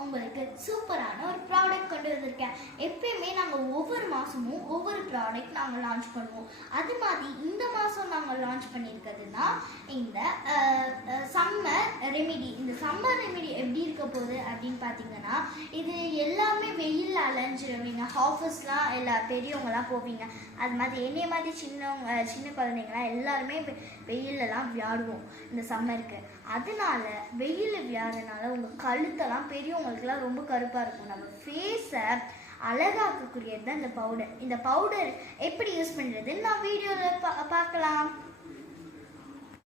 உங்களுக்கு சூப்பரான ஒரு ப்ராடக்ட் கொண்டு வந்திருக்கேன். எப்பயுமே நாங்கள் ஒவ்வொரு மாதமும் ஒவ்வொரு ப்ராடக்ட் நாங்கள் லான்ச் பண்ணுவோம். அது மாதிரி இந்த மாதம் நாங்கள் லான்ச் பண்ணியிருக்கிறதுனா இந்த சம்மர் ரெமிடி. இந்த சம்மர் ரெமிடி எப்படி இருக்க போகுது அப்படின்னு பார்த்தீங்கன்னா, இது எல்லாமே வெயில் அலைஞ்சிருவீங்க. ஆஃபீஸ்லாம் எல்லா பெரியவங்களாம் போவீங்க. அது மாதிரி என்னைய மாதிரி சின்ன குழந்தைங்களாம் எல்லாருமே வெயிலெல்லாம் விளையாடுவோம் இந்த சம்மருக்கு. அதனால வெயில் விளையாடுறதுனால உங்கள் கழுத்தெல்லாம் பெரியவங்களுக்குலாம் ரொம்ப கருப்பாக இருக்கும். நம்ம ஃபேஸை அழகாக்கக்கூடியது தான் இந்த பவுடர். இந்த பவுடர் எப்படி யூஸ் பண்ணுறதுன்னு நான் வீடியோவில் பார்க்கலாம்.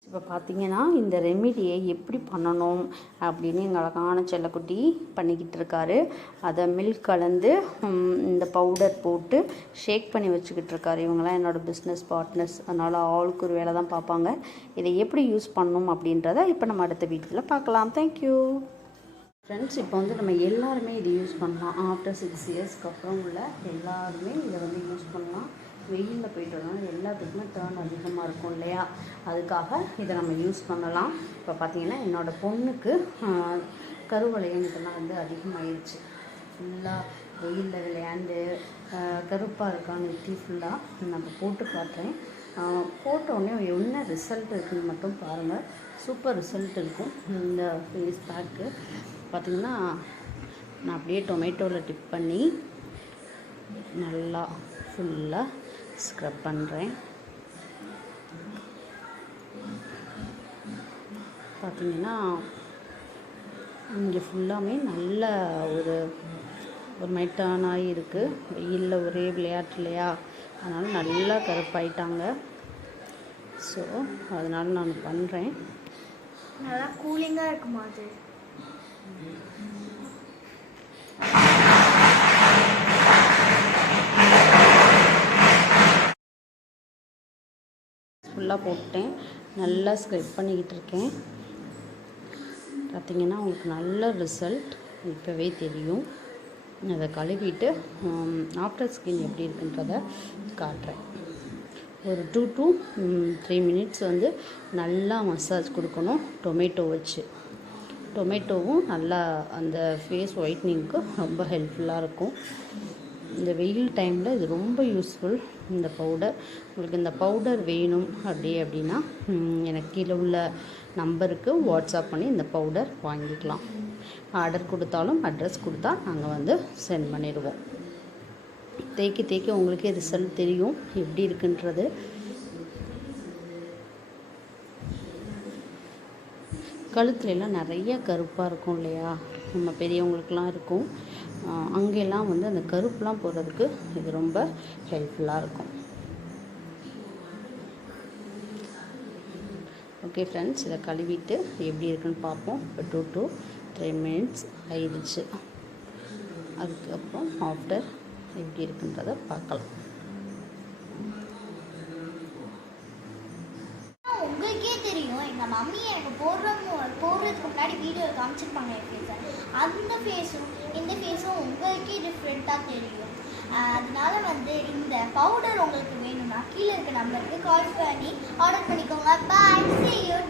இப்போ பார்த்தீங்கன்னா இந்த ரெமிடியை எப்படி பண்ணணும் அப்படின்னு எங்கள் அழகான செல்லக்குட்டி பண்ணிக்கிட்டு இருக்காரு. அதை மில்க் கலந்து இந்த பவுடர் போட்டு ஷேக் பண்ணி வச்சுக்கிட்டு இருக்காரு. இவங்களாம் என்னோடய பிஸ்னஸ் பார்ட்னர்ஸ், அதனால் ஆளுக்கு ஒரு வேலை தான் பார்ப்பாங்க. இதை எப்படி யூஸ் பண்ணணும் அப்படின்றத இப்போ நம்ம அடுத்த வீடியோவில் பார்க்கலாம். Thank you friends. இப்போ வந்து நம்ம எல்லாருமே இதை யூஸ் பண்ணலாம். ஆஃப்டர் 6 இயர்ஸ்க்கு அப்புறம் உள்ள எல்லாருமே இதை வந்து யூஸ் பண்ணலாம். வெயிலில் போய்ட்டு வரனால எல்லாத்துக்குமே டர்ன் அதிகமாக இருக்கும் இல்லையா, அதுக்காக இதை நம்ம யூஸ் பண்ணலாம். இப்போ பார்த்திங்கன்னா என்னோடய பொண்ணுக்கு கருவளையம் இதெல்லாம் வந்து அதிகமாகிடுச்சு. ஃபுல்லாக வெயிலில் விளையாண்டு கருப்பாக இருக்கான்னு நெட்டி ஃபுல்லாக நம்ம போட்டு காட்டுறேன். போட்டோடனே என்ன ரிசல்ட் இருக்குதுன்னு மட்டும் பாருங்கள். சூப்பர் ரிசல்ட் இருக்கும் இந்த ஃபேஸ் பேக்கு. பார்த்திங்கன்னா நான் அப்படியே டொமேட்டோவில் டிப் பண்ணி நல்லா ஃபுல்லாக ஸ்க்ரப் பண்ணுறேன். பார்த்திங்கன்னா இங்கே ஃபுல்லாமே நல்ல ஒரு மைட்டானாகி இருக்குது. வெயிலில் ஒரே விளையாட்டு இல்லையா, அதனால் நல்லா கருப்பாயிட்டாங்க. ஸோ அதனால் நான் பண்ணுறேன். நல்லா கூலிங்காக இருக்குமா அது? ஃபுல்லாக போட்டேன். நல்லா ஸ்க்ரப் பண்ணிக்கிட்டு இருக்கேன். பார்த்திங்கன்னா உங்களுக்கு நல்ல ரிசல்ட் இப்போவே தெரியும். அதை கழுவிட்டு ஆஃப்டர் ஸ்கின் எப்படி இருக்குன்றதை காட்டுறேன். ஒரு 2 to 3 minutes வந்து நல்லா மசாஜ் கொடுக்கணும் டொமேட்டோ வச்சு. டொமேட்டோவும் நல்லா அந்த ஃபேஸ் ஒயிட்னிங்க்கு ரொம்ப ஹெல்ப்ஃபுல்லாக இருக்கும். இந்த வெயில் டைமில் இது ரொம்ப யூஸ்ஃபுல் இந்த பவுடர். உங்களுக்கு இந்த பவுடர் வேணும் அப்படின்னா எனக்கு கீழே உள்ள நம்பருக்கு வாட்ஸ்அப் பண்ணி இந்த பவுடர் வாங்கிக்கலாம். ஆர்டர் கொடுத்தாலும் அட்ரஸ் கொடுத்தா நாங்கள் வந்து சென்ட் பண்ணிடுவோம். தேய்க்க உங்களுக்கே ரிசல்ட் தெரியும் எப்படி இருக்குன்றது. கழுத்துலலாம் நிறைய கருப்பாக இருக்கும் இல்லையா, நம்ம பெரியவங்களுக்கெலாம் இருக்கும். அங்கெல்லாம் வந்து அந்த கருப்புலாம் போகிறதுக்கு இது ரொம்ப ஹெல்ப்ஃபுல்லாக இருக்கும். ஓகே ஃப்ரெண்ட்ஸ், இதை கழுவிட்டு எப்படி இருக்குன்னு பார்ப்போம். இப்போ 2 to 3 minutes ஆயிடுச்சு. அதுக்கப்புறம் ஆஃப்டர் எப்படி இருக்குன்றதை பார்க்கலாம். உங்களுக்கே தெரியும், எங்கள் மம்மி எனக்கு போடுறதுக்கு முன்னாடி வீடியோ காமிச்சிருப்பாங்க என் ஃபேஸை. அந்த ஃபேஸும் இந்த ஃபேஸும் உங்களுக்கே டிஃப்ரெண்ட்டாக தெரியும். அதனால வந்து இந்த பவுடர் உங்களுக்கு வேணும்னா கீழே இருக்க நம்பருக்கு கால் பண்ணி ஆர்டர் பண்ணிக்கோங்க. பாய், see you.